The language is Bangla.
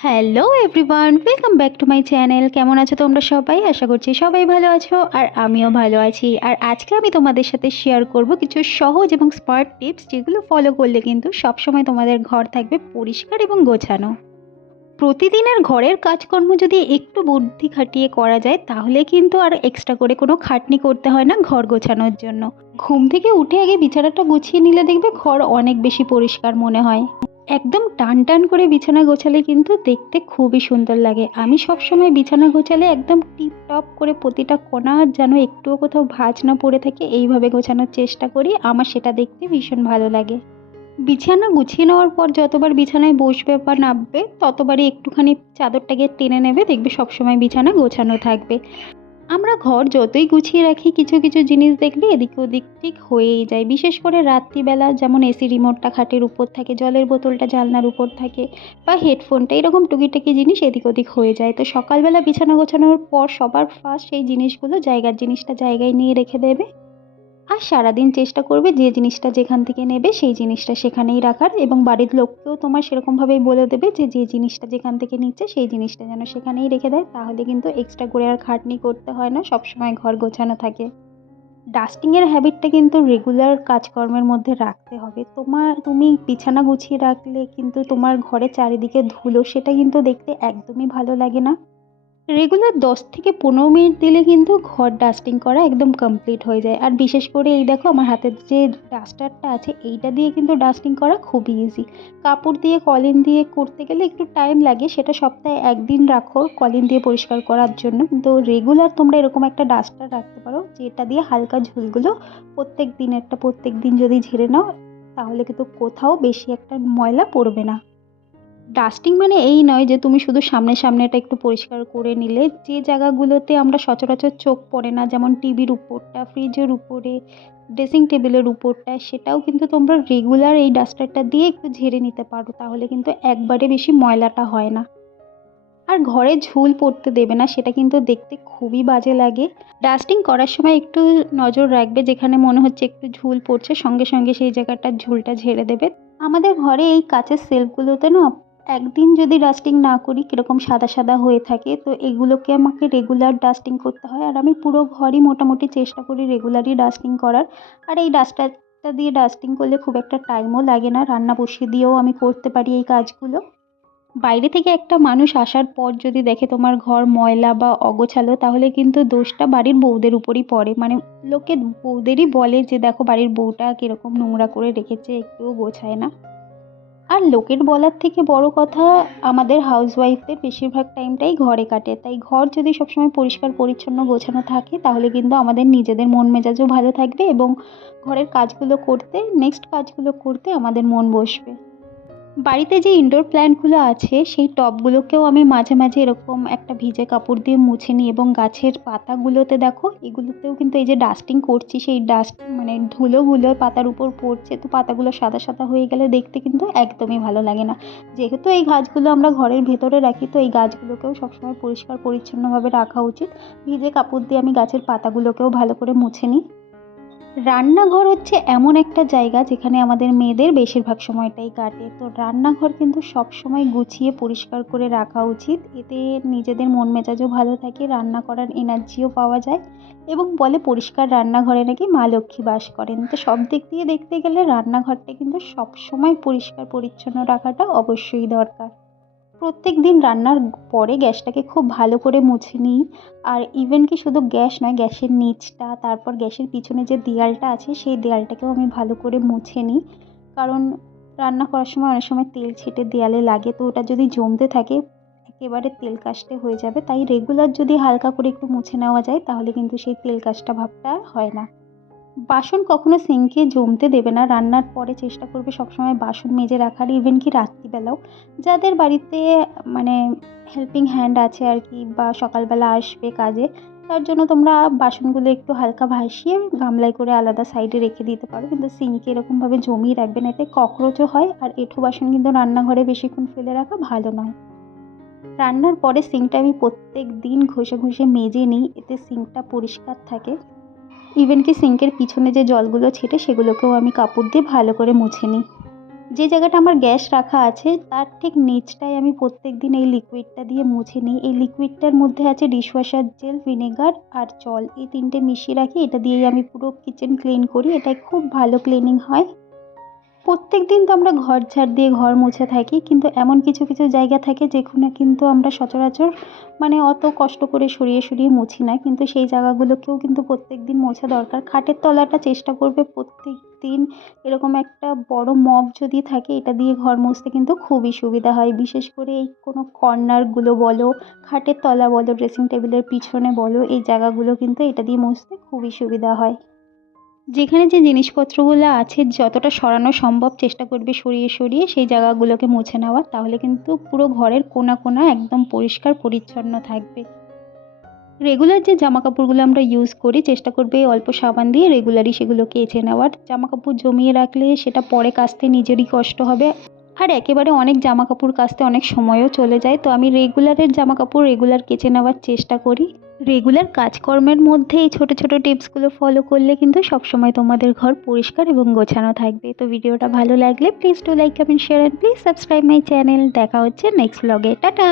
Hello everyone, welcome back to my channel. কেমন আছো তোমরা সবাই? আশা করছি সবাই ভালো আছো আর আমিও ভালো আছি। আর আজকে আমি তোমাদের সাথে শেয়ার করব কিছু সহজ এবং স্মার্ট টিপস, যেগুলো ফলো করলে কিন্তু সবসময় তোমাদের ঘর থাকবে পরিষ্কার এবং গোছানো। প্রতিদিনের ঘরের কাজকর্ম যদি একটু বুদ্ধি খাটিয়ে করা যায়, তাহলে কিন্তু আর এক্সট্রা করে কোনো খাটনি করতে হয় না ঘর গোছানোর জন্য। ঘুম থেকে উঠে আগে বিছানাটা গুছিয়ে নিলে দেখবে ঘর অনেক বেশি পরিষ্কার মনে হয়। একদম টান টান করে বিছানা গোছালে কিন্তু দেখতে খুবই সুন্দর লাগে। আমি সবসময় বিছানা গোছালে একদম টিপ টপ করে প্রতিটা কোণা যেন একটুও কোথাও ভাঁজ না পড়ে থাকে, এইভাবে গোছানোর চেষ্টা করি। আমার সেটা দেখতে ভীষণ ভালো লাগে। বিছানা গুছিয়ে নেওয়ার পর যতবার বিছানায় বসবে বা নামবে, ততবারই একটুখানি চাদরটাকে টেনে নেবে, দেখবে সবসময় বিছানা গোছানো থাকবে। আমরা ঘর যতই গুছিয়ে রাখি, কিছু কিছু জিনিস দেখলে এদিক ওদিক ঠিক হয়েই যায়। বিশেষ করে রাত্রিবেলা, যেমন এসি রিমোটটা খাটের উপর থাকে, জলের বোতলটা জানলার উপর থাকে, বা হেডফোনটা, এরকম টুকিটাকি জিনিস এদিক ওদিক হয়ে যায়। তো সকালবেলা বিছানা গোছানোর পর সবার ফার্স্ট সেই জিনিসগুলো জিনিসটা জায়গায় নিয়ে রেখে দেবে। আর সারাদিন চেষ্টা করবে যে জিনিসটা যেখান থেকে নেবে সেই জিনিসটা সেখানেই রাখার, এবং বাড়ির লোককেও তোমার সেরকমভাবেই বলে দেবে যে যে জিনিসটা যেখান থেকে নিচ্ছে সেই জিনিসটা যেন সেখানেই রেখে দেয়। তাহলে কিন্তু এক্সট্রা করে আর খাটনি করতে হয় না, সবসময় ঘর গোছানো থাকে। ডাস্টিংয়ের হ্যাবিটটা কিন্তু রেগুলার কাজকর্মের মধ্যে রাখতে হবে। তুমি বিছানা গুছিয়ে রাখলে কিন্তু তোমার ঘরের চারিদিকে ধুলো, সেটা কিন্তু দেখতে একদমই ভালো লাগে না। রেগুলার 10 থেকে 15 মিনিট দিলে কিন্তু ঘর ডাস্টিং করা একদম কমপ্লিট হয়ে যায়। আর বিশেষ করে এই দেখো, আমার হাতের যে ডাস্টারটা আছে, এইটা দিয়ে কিন্তু ডাস্টিং করা খুবই ইজি। কাপড় দিয়ে কলিন দিয়ে করতে গেলে একটু টাইম লাগে, সেটা সপ্তাহে একদিন রাখো কলিন দিয়ে পরিষ্কার করার জন্য। কিন্তু রেগুলার তোমরা এরকম একটা ডাস্টার রাখতে পারো, যেটা দিয়ে হালকা ঝুলগুলো প্রত্যেক দিন যদি ঝেড়ে নাও, তাহলে কিন্তু কোথাও বেশি একটা ময়লা পড়বে না। ডাস্টিং মানে এই নয় যে তুমি শুধু সামনেটা একটু পরিষ্কার করে নিলে। যে জায়গাগুলোতে আমরা সচরাচর চোখ পড়ে না, যেমন টিভির উপরটা, ফ্রিজের উপরে, ড্রেসিং টেবিলের উপরটা, সেটাও কিন্তু তোমরা রেগুলার এই ডাস্টারটা দিয়ে একটু ঝেড়ে নিতে পারো, তাহলে কিন্তু একবারে বেশি ময়লাটা হয় না। আর ঘরে ঝুল পড়তে দেবে না, সেটা কিন্তু দেখতে খুবই বাজে লাগে। ডাস্টিং করার সময় একটু নজর রাখবে, যেখানে মনে হচ্ছে একটু ঝুল পড়ছে সঙ্গে সঙ্গে সেই জায়গাটার ঝুলটা ঝেড়ে দেবে। আমাদের ঘরে এই কাচের সেলফগুলোতে না, একদিন যদি ডাস্টিং না করি কীরকম সাদা সাদা হয়ে থাকে, তো এগুলোকে আমাকে রেগুলার ডাস্টিং করতে হয়। আর আমি পুরো ঘরই মোটামুটি চেষ্টা করি রেগুলারই ডাস্টিং করার। আর এই ডাস্টারটা দিয়ে ডাস্টিং করলে খুব একটা টাইমও লাগে না, রান্না বসিয়ে দিয়েও আমি করতে পারি এই কাজগুলো। বাইরে থেকে একটা মানুষ আসার পর যদি দেখে তোমার ঘর ময়লা বা অগোছালো, তাহলে কিন্তু দোষটা বাড়ির বউদের উপরই পড়ে। মানে লোকে বউদেরই বলে যে দেখো বাড়ির বউটা কিরকম নোংরা করে রেখেছে, একটুও গোছায় না। আর লোকের বলার থেকে বড় কথা, আমাদের হাউসওয়াইফদের বেশিরভাগ টাইমটাই ঘরে কাটে। তাই ঘর যদি সবসময় পরিষ্কার পরিচ্ছন্ন গোছানো থাকে, তাহলে কিন্তু আমাদের নিজেদের মন মেজাজও ভালো থাকবে, এবং ঘরের কাজগুলো করতে, নেক্সট কাজগুলো করতে আমাদের মন বসবে। বাড়িতে যে ইনডোর প্ল্যান্টগুলো আছে, সেই টবগুলোকেও আমি মাঝে মাঝে এরকম একটা ভিজে কাপড় দিয়ে মুছে নিই, এবং গাছের পাতাগুলোতে দেখো, এগুলোতেও কিন্তু এই যে ডাস্টিং করছি, সেই ডাস্ট মানে ধুলোগুলো পাতার উপর পড়ছে, তো পাতাগুলো সাদা সাদা হয়ে গেলে দেখতে কিন্তু একদমই ভালো লাগে না। যেহেতু এই গাছগুলো আমরা ঘরের ভেতরে রাখি, তো এই গাছগুলোকেও সবসময় পরিষ্কার পরিচ্ছন্নভাবে রাখা উচিত। ভিজে কাপড় দিয়ে আমি গাছের পাতাগুলোকেও ভালো করে মুছে নিই। রান্নাঘর হচ্ছে এমন একটা জায়গা যেখানে আমাদের মেয়েদের বেশিরভাগ সময়টাই কাটে। তো রান্নাঘর কিন্তু সবসময় গুছিয়ে পরিষ্কার করে রাখা উচিত। এতে নিজেদের মন মেজাজও ভালো থাকে, রান্না করার এনার্জিও পাওয়া যায়, এবং বলে পরিষ্কার রান্নাঘরে নাকি মা লক্ষ্মী বাস করেন। তো সব দিক দিয়ে দেখতে গেলে রান্নাঘরটা কিন্তু সবসময় পরিষ্কার পরিচ্ছন্ন রাখাটা অবশ্যই দরকার। প্রত্যেকদিন রান্নার পরে গ্যাসটাকে খুব ভালো করে মুছে নিই। আর ইভেন কি শুধু গ্যাস নয়, গ্যাসের নিচটা, তারপর গ্যাসের পিছনে যে দেয়ালটা আছে সেই দেয়ালটাকেও আমি ভালো করে মুছে নিই। কারণ রান্না করার সময় অনেক সময় তেল ছিটে দেয়ালে লাগে, তো ওটা যদি জমতে থাকে একেবারে তেল কাস্টে হয়ে যাবে। তাই রেগুলার যদি হালকা করে একটু মুছে নেওয়া যায়, তাহলে কিন্তু সেই তেল কাস্টা ভাবটা আর হয় না। বাসন কখনো সিঙ্কে জমতে দেবে না। রান্নার পরে চেষ্টা করবে সবসময় বাসন মেজে রাখার, ইভেন কি রাত্রিবেলাও। যাদের বাড়িতে মানে হেল্পিং হ্যান্ড আছে আর কি, বা সকালবেলা আসবে কাজে, তার জন্য তোমরা বাসনগুলো একটু হালকা ভাসিয়ে গামলায় করে আলাদা সাইডে রেখে দিতে পারো, কিন্তু সিঙ্কে এরকমভাবে জমিয়ে রাখবে না, এতে ককরোচও হয়। আর এঁঠো বাসন কিন্তু রান্নাঘরে বেশিক্ষণ ফেলে রাখা ভালো নয়। রান্নার পরে সিঙ্কটা আমি প্রত্যেক দিন ঘষে ঘষে মেজে নিই, এতে সিঙ্কটা পরিষ্কার থাকে। ইভেন কি সিঙ্কের পিছনে যে জলগুলো ছেটে, সেগুলোকেও আমি কাপড় দিয়ে ভালো করে মুছে নিই। যে জায়গাটা আমার গ্যাস রাখা আছে তার ঠিক নিচটায় আমি প্রত্যেকদিন এই লিকুইডটা দিয়ে মুছে নিই। এই লিকুইডটার মধ্যে আছে ডিশওয়াশার জেল, ভিনেগার আর জল। এই ৩টে মিশিয়ে রাখি। এটা দিয়েই আমি পুরো কিচেন ক্লিন করি। এটায় খুব ভালো ক্লিনিং হয়। প্রত্যেকদিন তো আমরা ঘর ঝাড় দিয়ে ঘর মুছে থাকি, কিন্তু এমন কিছু কিছু জায়গা থাকে যেখানে কিন্তু আমরা সচরাচর অত কষ্ট করে সরিয়ে সরিয়ে মুছি না, কিন্তু সেই জায়গাগুলোকেও কিন্তু প্রত্যেকদিন মোছা দরকার। খাটের তলাটা চেষ্টা করবে প্রত্যেকদিন এরকম একটা বড় মপ যদি থাকে, এটা দিয়ে ঘর মুছতে কিন্তু খুবই সুবিধা হয়। বিশেষ করে এই কোনো কর্নারগুলো বলো, খাটের তলা বলো, ড্রেসিং টেবিলের পিছনে বলো, এই জায়গাগুলো কিন্তু এটা দিয়ে মুছতে খুবই সুবিধা হয়। যেখানে যে জিনিসপত্রগুলো আছে যতটা সরানো সম্ভব চেষ্টা করবে সরিয়ে সরিয়ে সেই জায়গাগুলোকে মুছে নেওয়ার, তাহলে কিন্তু পুরো ঘরের কোণা কোণা একদম পরিষ্কার পরিচ্ছন্ন থাকবে। রেগুলার যে জামাকাপড়গুলো আমরা ইউজ করি চেষ্টা করবে অল্প সাবান দিয়ে রেগুলারই সেগুলো কেচে নেওয়ার। জামাকাপড় জমিয়ে রাখলে সেটা পরে কাচতে নিজেরই কষ্ট হবে, আর একেবারে অনেক জামাকাপড় কাচতে অনেক সময়ও চলে যায়। তো আমি রেগুলারের জামাকাপড় রেগুলার কেচে নেওয়ার চেষ্টা করি। রেগুলার কাজকর্মের মধ্যে এই ছোট ছোট টিপসগুলো ফলো করলে কিন্তু সবসময় তোমাদের ঘর পরিষ্কার এবং গোছানো থাকবে। তো ভিডিওটা ভালো লাগলে please do like, comment, share and please subscribe my channel. দেখা হচ্ছে নেক্সট ব্লগে। টাটা।